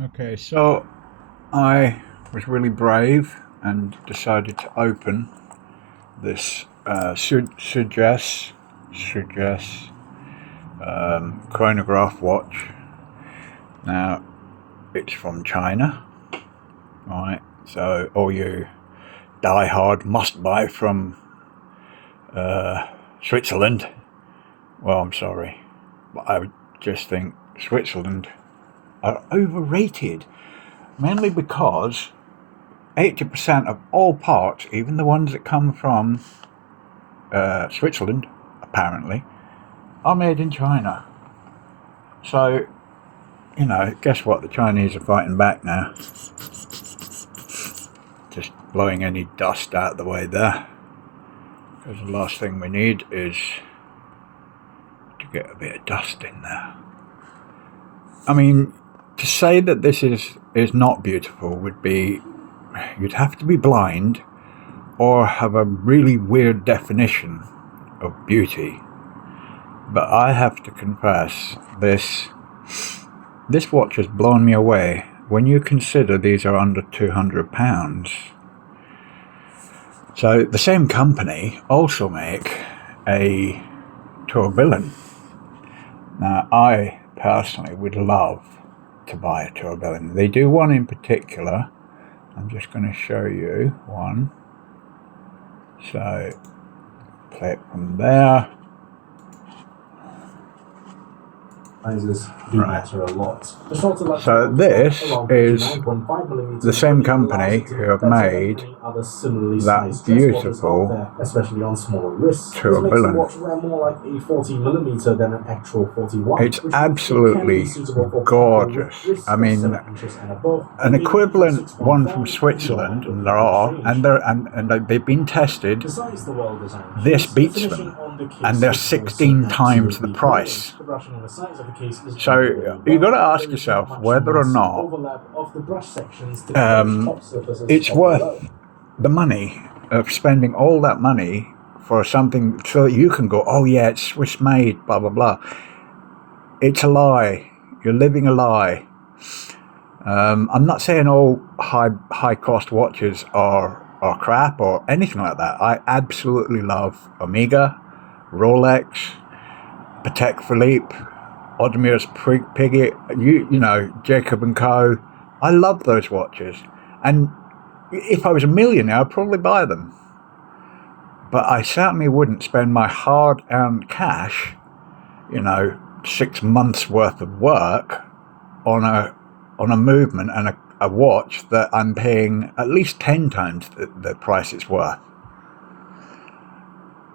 Okay, so I was really brave and decided to open this Sugess chronograph watch. Now, it's from China, right? So all you die-hard must-buy from Switzerland, well, I'm sorry, but I just think Switzerland are overrated, mainly because 80% of all parts, even the ones that come from Switzerland, apparently, are made in China. So, guess what? The Chinese are fighting back now. Just blowing any dust out of the way there. Because the last thing we need is to get a bit of dust in there. I mean, to say that this is not beautiful would be, you'd have to be blind or have a really weird definition of beauty. But I have to confess, this watch has blown me away when you consider these are under £200. So the same company also make a tourbillon. Now I personally would love to buy a tourbillon. They do one in particular. I'm just going to show you one. So play it from there. Sizes do matter a lot. So this is the same company who have made that beautiful especially on smaller wrists. tourbillon. More like a 40mm than an actual 41. It's absolutely gorgeous. I mean, an equivalent one from Switzerland, and there are, and they've been tested. This beats them, and they're 16 times the price. So you've got to ask yourself whether or not it's worth the money of spending all that money for something so that you can go, oh yeah, it's Swiss made, blah blah blah. It's a lie. You're living a lie. I'm not saying all high cost watches are crap or anything like that. I absolutely love Omega, Rolex, Patek Philippe, Audemars Piguet, you know, Jacob and Co. I love those watches, and if I was a millionaire, I'd probably buy them. But I certainly wouldn't spend my hard-earned cash, 6 months worth of work on a movement and a watch that I'm paying at least 10 times the price it's worth.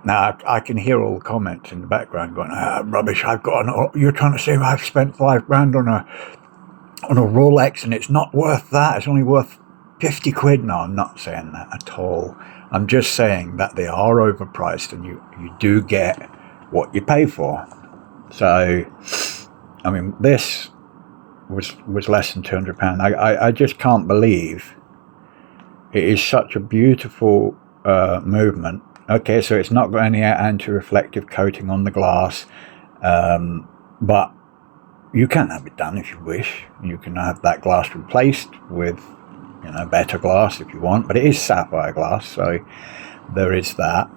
Now, I can hear all the comments in the background going, rubbish, you're trying to say I've spent £5 on a Rolex and it's not worth that, it's only worth 50 quid. No, I'm not saying that at all. I'm just saying that they are overpriced and you do get what you pay for. So, I mean, this was less than £200. I just can't believe it is such a beautiful movement. Okay, so it's not got any anti-reflective coating on the glass, but you can have it done if you wish. You can have that glass replaced with, better glass if you want, but it is sapphire glass, so there is that.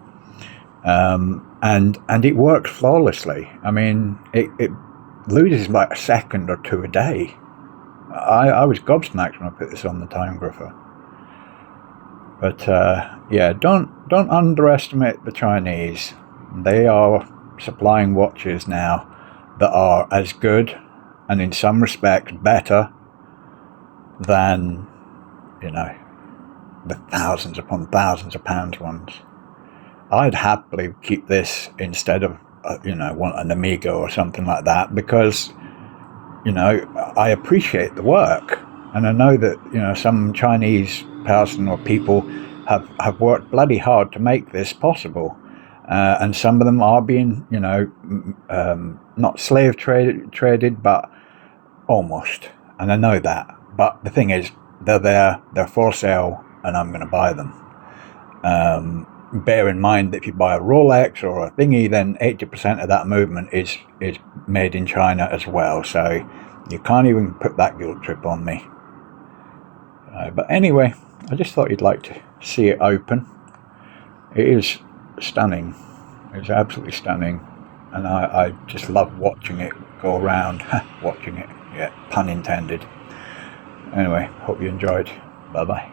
And it works flawlessly. I mean, it loses like a second or two a day. I was gobsmacked when I put this on the time gripher. But yeah, don't underestimate the Chinese. They are supplying watches now that are as good and in some respects better than, the thousands upon thousands of pounds ones. I'd happily keep this instead of, want an Amiga or something like that, because, I appreciate the work. And I know that, some Chinese person or people have worked bloody hard to make this possible. And some of them are being, not slave traded, but almost. And I know that. But the thing is, they're there, they're for sale, and I'm going to buy them. Bear in mind that if you buy a Rolex or a thingy, then 80% of that movement is made in China as well. So You can't even put that guilt trip on me. But anyway, I just thought you'd like to see it open. It is stunning. It's absolutely stunning. And I just love watching it go around. Watching it, yeah, pun intended. Anyway, hope you enjoyed. Bye-bye.